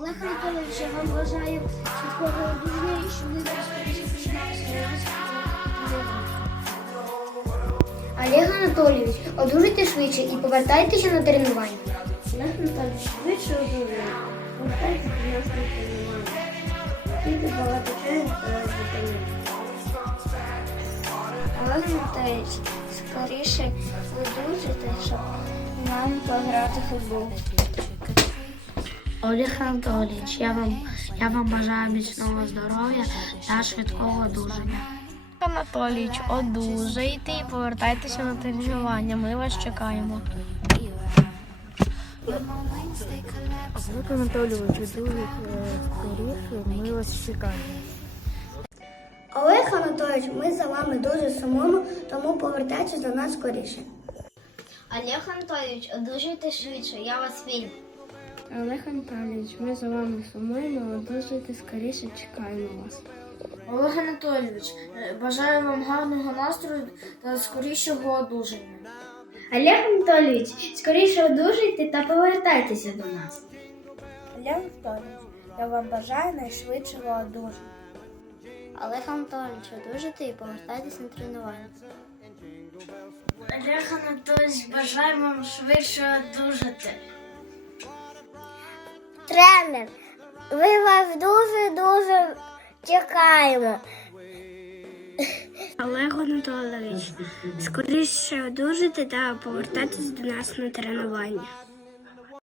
Олег Анатолійович, я вам бажаю швидкого одужання і щоб ви нас. Олег Анатолійович, одужуйте швидше і повертайтеся на тренування. Олег Анатолійович, швидше одужуйте. Повертайтеся до нас на тренування. Тільки багато та Олег Анатолійович, скоріше одужуйте, щоб нам пограти футбол. Олег Анатолійович, я вам, я вам бажаю міцного здоров'я та швидкого одужання. Анатолійович, одужайте і повертайтеся на тренування. Ми вас чекаємо. Олег Анатолійович, дуже скоріше, ми вас чекаємо. Олег Анатолійович, ми за вами дуже сумуємо, тому повертайтеся до нас скоріше. Олег Анатолійович, одужуйте швидше, я вас вірю. Олег Анатолійович, ми за вами сумуємо, одужуйте скоріше, чекаємо вас. Олег Анатолійович, е, бажаю вам гарного настрою та скорішого одужання. Олег Анатолійович, скоріше одужуйте та повертайтеся до нас. Олег Анатолійович, я вам бажаю найшвидшого одужання. Олег Анатолійович, одужуйте і повертайтеся на тренування. Олег Анатолійович, бажаю вам швидше одужати. Тренер, ми вас дуже-дуже чекаємо. Олег Анатолійович, скоріше одужати та повертатись до нас на тренування.